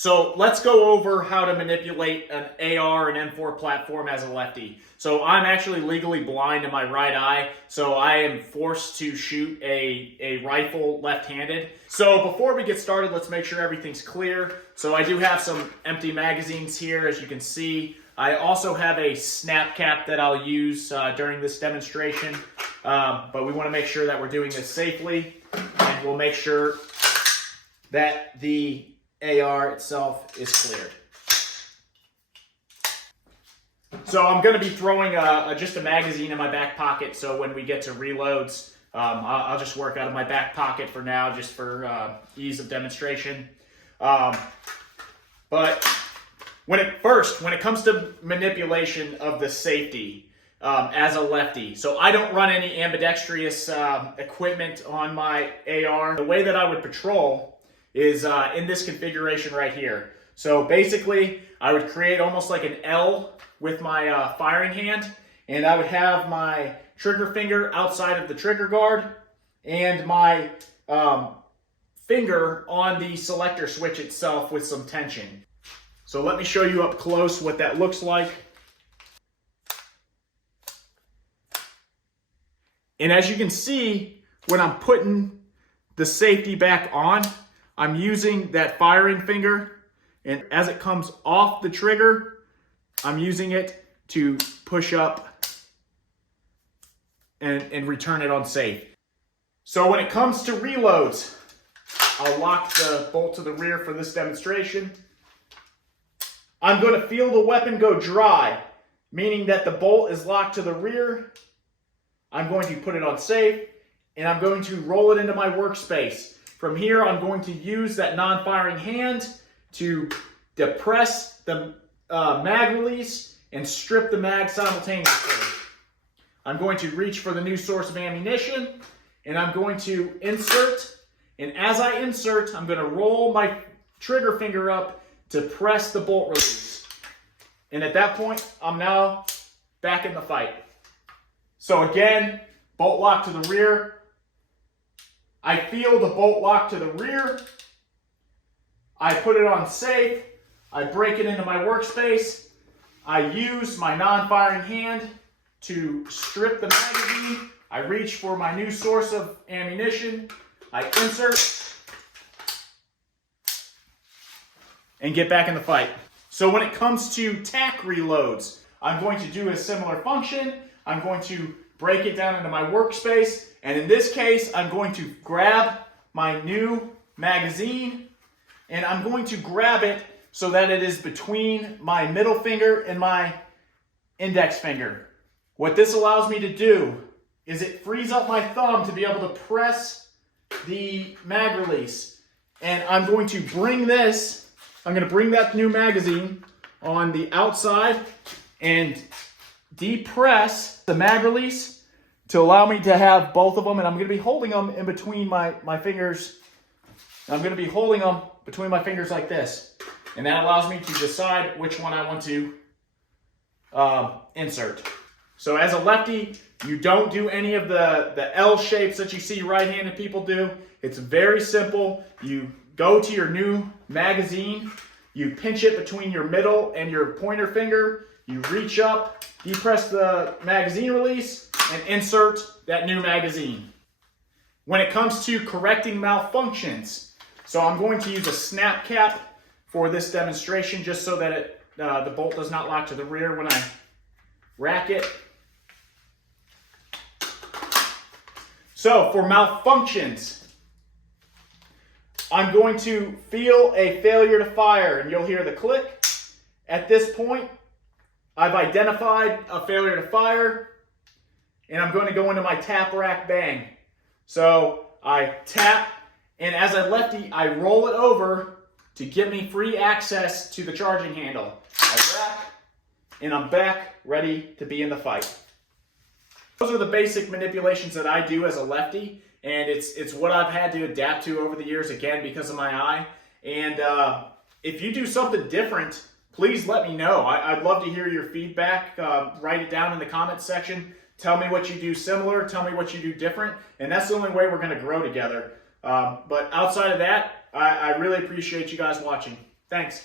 So let's go over how to manipulate an AR and M4 platform as a lefty. So I'm actually legally blind in my right eye, so I am forced to shoot a rifle left-handed. So before we get started, let's make sure everything's clear. So I do have some empty magazines here, as you can see. I also have a snap cap that I'll use during this demonstration, but we want to make sure that we're doing this safely, and we'll make sure that the AR itself is cleared. So I'm going to be throwing just a magazine in my back pocket, so when we get to reloads, I'll just work out of my back pocket for now, just for ease of demonstration. But when it comes to manipulation of the safety as a lefty, so I don't run any ambidextrous equipment on my AR. The way that I would patrol is in this configuration right here. So basically, I would create almost like an L with my firing hand, and I would have my trigger finger outside of the trigger guard and my finger on the selector switch itself with some tension. So let me show you up close what that looks like. And as you can see, when I'm putting the safety back on, I'm using that firing finger, and as it comes off the trigger, I'm using it to push up and return it on safe. So when it comes to reloads, I'll lock the bolt to the rear for this demonstration. I'm going to feel the weapon go dry, meaning that the bolt is locked to the rear. I'm going to put it on safe, and I'm going to roll it into my workspace. From here, I'm going to use that non-firing hand to depress the mag release and strip the mag simultaneously. I'm going to reach for the new source of ammunition, and I'm going to insert. And as I insert, I'm going to roll my trigger finger up to press the bolt release. And at that point, I'm now back in the fight. So again, bolt lock to the rear. I feel the bolt lock to the rear. I put it on safe. I break it into my workspace. I use my non-firing hand to strip the magazine. I reach for my new source of ammunition. I insert and get back in the fight. So when it comes to tack reloads, I'm going to do a similar function. I'm going to break it down into my workspace, and in this case, I'm going to grab my new magazine, and I'm going to grab it so that it is between my middle finger and my index finger. What this allows me to do is it frees up my thumb to be able to press the mag release. And I'm going to bring that new magazine on the outside and depress the mag release to allow me to have both of them, and I'm going to be holding them in between my fingers. I'm going to be holding them between my fingers like this, and that allows me to decide which one I want to insert. So as a lefty, you don't do any of the L shapes that you see right-handed people do. It's very simple. You go to your new magazine, you pinch it between your middle and your pointer finger, you reach up, depress the magazine release, and insert that new magazine. When it comes to correcting malfunctions, so I'm going to use a snap cap for this demonstration just so that the bolt does not lock to the rear when I rack it. So for malfunctions, I'm going to feel a failure to fire, and you'll hear the click. At this point, I've identified a failure to fire, and I'm going to go into my tap, rack, bang. So I tap, and as a lefty, I roll it over to give me free access to the charging handle. I rack, and I'm back ready to be in the fight. Those are the basic manipulations that I do as a lefty, and it's what I've had to adapt to over the years, again, because of my eye. And if you do something different, please let me know. I'd love to hear your feedback. Write it down in the comments section. Tell me what you do similar. Tell me what you do different. And that's the only way we're going to grow together. But outside of that, I really appreciate you guys watching. Thanks.